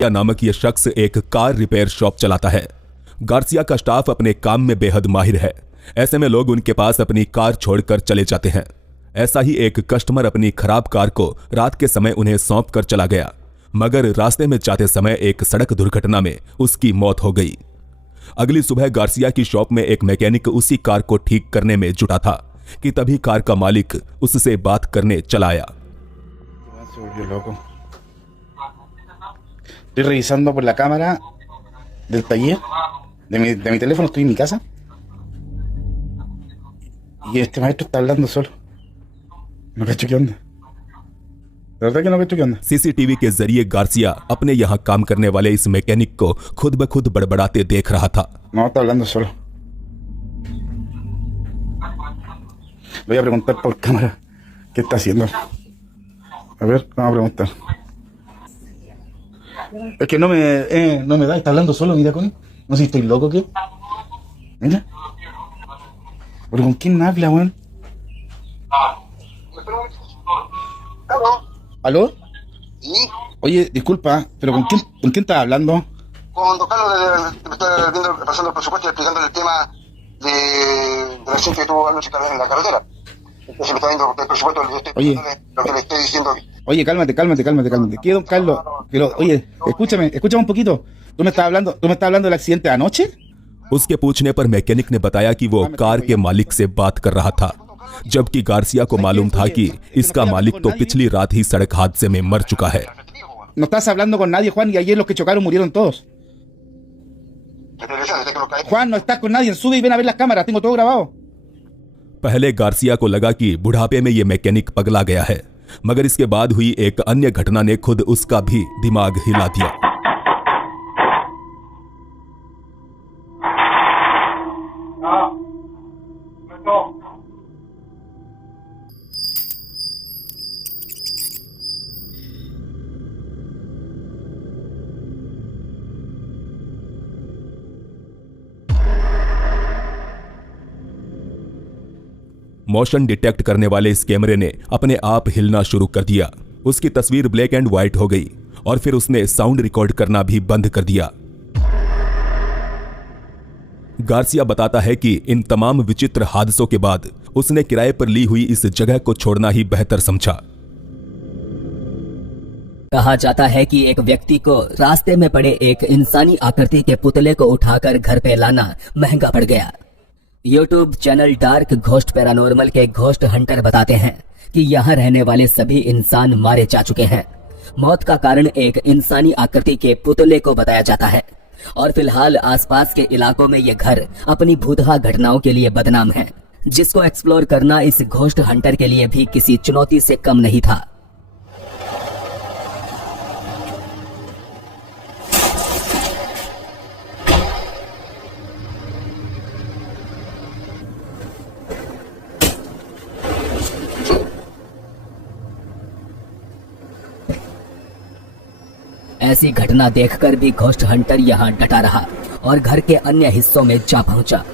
Garcia नामक यह शख्स एक कार रिपेयर शॉप चलाता है। गार्सिया का स्टाफ अपने काम में बेहद माहिर है। ऐसे में लोग उनके पास अपनी कार छोड़कर चले जाते हैं। ऐसा ही एक कस्टमर अपनी खराब कार को रात के समय उन्हें सौंप कर चला गया, मगर रास्ते में जाते समय एक सड़क दुर्घटना में उसकी मौत हो गई। अगली सुबह गार्सिया की शॉप में एक मैकेनिक उसी कार को ठीक करने में जुटा था कि तभी कार का मालिक उससे बात करने चला आया। Se volvió loco. Estoy revisando por la cámara del taller de mi teléfono, estoy en mi casa y este maestro está hablando solo. No cacho qué onda. La verdad que no cacho qué onda. CCTV के जरिए Garcia अपने यहाँ काम करने वाले इस mechanic को खुद ब खुद बड़बड़ाते देख रहा था। No, está hablando solo. Le voy a preguntar por cámara qué está haciendo. A ver, vamos a preguntar. Es que no me da, está hablando solo, mira con. No sé si estoy loco o qué. Mira. Pero ¿con quién habla, weón? ¿Aló? Sí, Oye, disculpa, pero ¿con quién estás hablando? con don Carlos me está viendo, pasando el presupuesto y explicando el tema del accidente que tuvo anoche en la carretera. Entonces me está viendo el presupuesto, yo estoy Oye. explicándole lo que le estoy diciendo. Oye, cálmate. ¿Qué, don Carlos? Pero, oye, escúchame un poquito. ¿Tú me estás hablando del accidente de anoche? उसके पूछने पर mechanic ने बताया कि वो car के मालिक से बात कर रहा था, जबकि गार्सिया को मालूम था कि इसका मालिक तो पिछली रात ही सड़क हादसे में मर चुका है। No estás hablando con nadie, Juan, y ayer los que chocaron murieron todos. Juan, no estás con nadie, sube y ven a ver las cámaras, tengo todo grabado. पहले गार्सिया को लगा कि बुढ़ापे में ये मैकेनिक पगला गया है, मगर इसके बाद हुई एक अन्य घटना ने खुद उसका भी दिमाग हिला दिया। मोशन डिटेक्ट करने वाले इस कैमरे ने अपने आप हिलना शुरू कर दिया। उसकी तस्वीर ब्लैक एंड व्हाइट हो गई और फिर उसने साउंड रिकॉर्ड करना भी बंद कर दिया। गार्सिया बताता है कि इन तमाम विचित्र हादसों के बाद उसने किराए पर ली हुई इस जगह को छोड़ना ही बेहतर समझा। कहा जाता है कि एक व्यक्ति को रास्ते में पड़े एक इंसानी आकृति के पुतले को उठाकर घर पे लाना महंगा पड़ गया। YouTube channel dark ghost paranormal के घोस्ट हंटर बताते हैं कि यहाँ रहने वाले सभी इंसान मारे जा चुके हैं। मौत का कारण एक इंसानी आकृति के पुतले को बताया जाता है और फिलहाल आसपास के इलाकों में ये घर अपनी भूतहा घटनाओं के लिए बदनाम है, जिसको एक्सप्लोर करना इस घोस्ट हंटर के लिए भी किसी चुनौती से कम नहीं था। ऐसी घटना देखकर भी घोस्ट हंटर यहाँ डटा रहा और घर के अन्य हिस्सों में जा पहुंचा।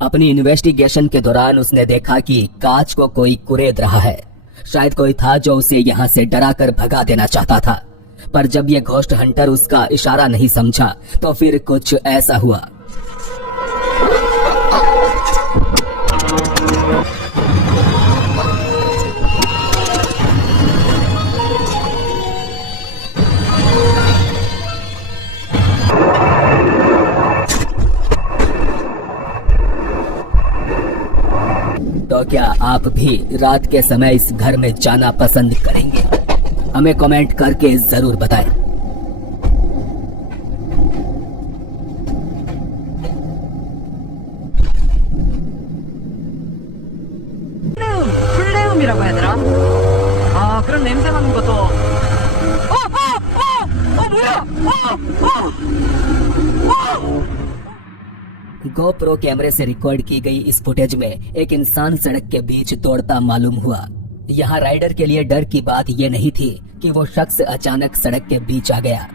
अपनी इन्वेस्टिगेशन के दौरान उसने देखा कि कांच को कोई कुरेद रहा है। शायद कोई था जो उसे यहाँ से डराकर भगा देना चाहता था। पर जब ये घोस्ट हंटर उसका इशारा नहीं समझा तो फिर कुछ ऐसा हुआ। तो क्या आप भी रात के समय इस घर में जाना पसंद करेंगे? हमें कमेंट करके जरूर बताएं। 플레움이라고 해야 되나? 아, 그런 냄새 나는 것도. 뭐야? गोप्रो कैमरे से रिकॉर्ड की गई इस फुटेज में एक इंसान सड़क के बीच दौड़ता मालूम हुआ। यहाँ राइडर के लिए डर की बात यह नहीं थी कि वो शख्स अचानक सड़क के बीच आ गया,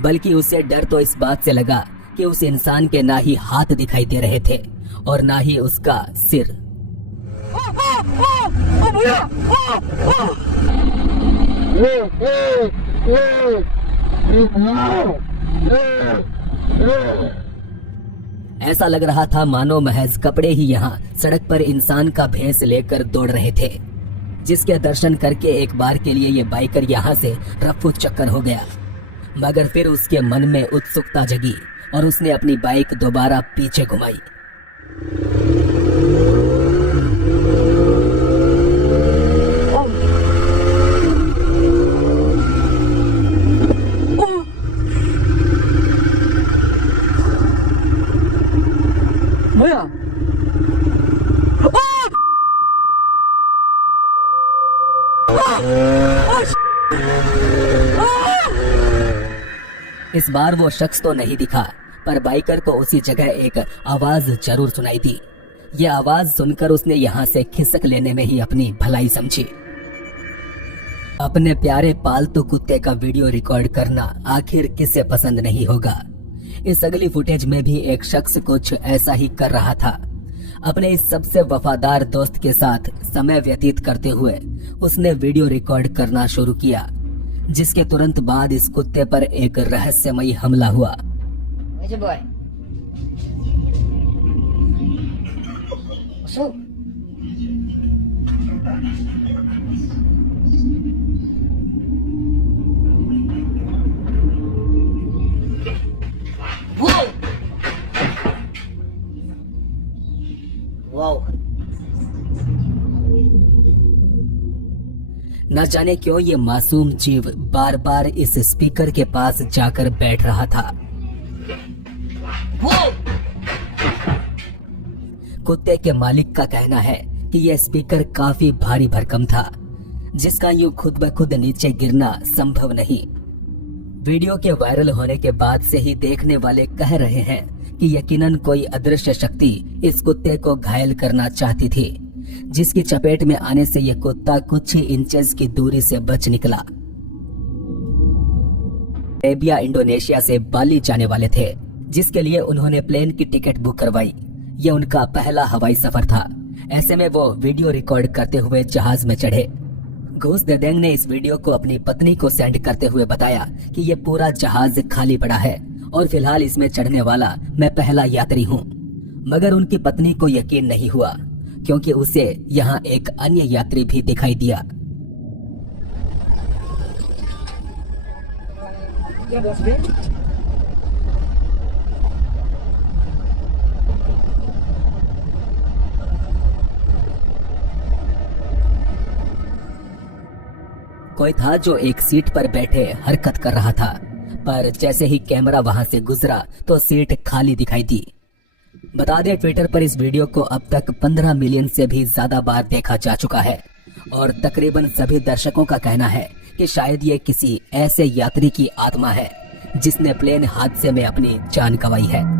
बल्कि उसे डर तो इस बात से लगा कि उस इंसान के ना ही हाथ दिखाई दे रहे थे और ना ही उसका सिर। ऐसा लग रहा था मानो महज कपड़े ही यहाँ सड़क पर इंसान का भेष लेकर दौड़ रहे थे, जिसके दर्शन करके एक बार के लिए ये बाइकर यहाँ से रफू चक्कर हो गया। मगर फिर उसके मन में उत्सुकता जगी और उसने अपनी बाइक दोबारा पीछे घुमाई। 뭐야? इस बार वो शख्स तो नहीं दिखा, पर बाइकर को उसी जगह एक आवाज जरूर सुनाई दी। ये आवाज सुनकर उसने यहाँ से खिसक लेने में ही अपनी भलाई समझी। अपने प्यारे पालतू कुत्ते का वीडियो रिकॉर्ड करना आखिर किसे पसंद नहीं होगा। इस अगली फुटेज में भी एक शख्स कुछ ऐसा ही कर रहा था। अपने इस सबसे वफादार दोस्त के साथ समय व्यतीत करते हुए उसने वीडियो रिकॉर्ड करना शुरू किया, जिसके तुरंत बाद इस कुत्ते पर एक रहस्यमयी हमला हुआ। न जाने क्यों ये मासूम जीव बार बार इस स्पीकर के पास जाकर बैठ रहा था। कुत्ते के मालिक का कहना है कि यह स्पीकर काफी भारी भरकम था, जिसका यूं खुद ब खुद नीचे गिरना संभव नहीं। वीडियो के वायरल होने के बाद से ही देखने वाले कह रहे हैं कि यकीनन कोई अदृश्य शक्ति इस कुत्ते को घायल करना चाहती थी, जिसकी चपेट में आने से यह कुत्ता कुछ ही इंचेस की दूरी से बच निकला। अरेबिया इंडोनेशिया से बाली जाने वाले थे, जिसके लिए उन्होंने प्लेन की टिकट बुक करवाई। यह उनका पहला हवाई सफर था। ऐसे में वो वीडियो रिकॉर्ड करते हुए जहाज में चढ़े। घूस देदेंग ने इस वीडियो को अपनी पत्नी को सेंड करते हुए बताया कि ये पूरा जहाज खाली पड़ा है और फिलहाल इसमें चढ़ने वाला मैं पहला यात्री हूँ। मगर उनकी पत्नी को यकीन नहीं हुआ, क्योंकि उसे यहाँ एक अन्य यात्री भी दिखाई दिया। कोई था जो एक सीट पर बैठे हरकत कर रहा था, पर जैसे ही कैमरा वहां से गुजरा तो सीट खाली दिखाई दी। बता दें, ट्विटर पर इस वीडियो को अब तक 15 मिलियन से भी ज्यादा बार देखा जा चुका है और तकरीबन सभी दर्शकों का कहना है कि शायद ये किसी ऐसे यात्री की आत्मा है जिसने प्लेन हादसे में अपनी जान गंवाई है।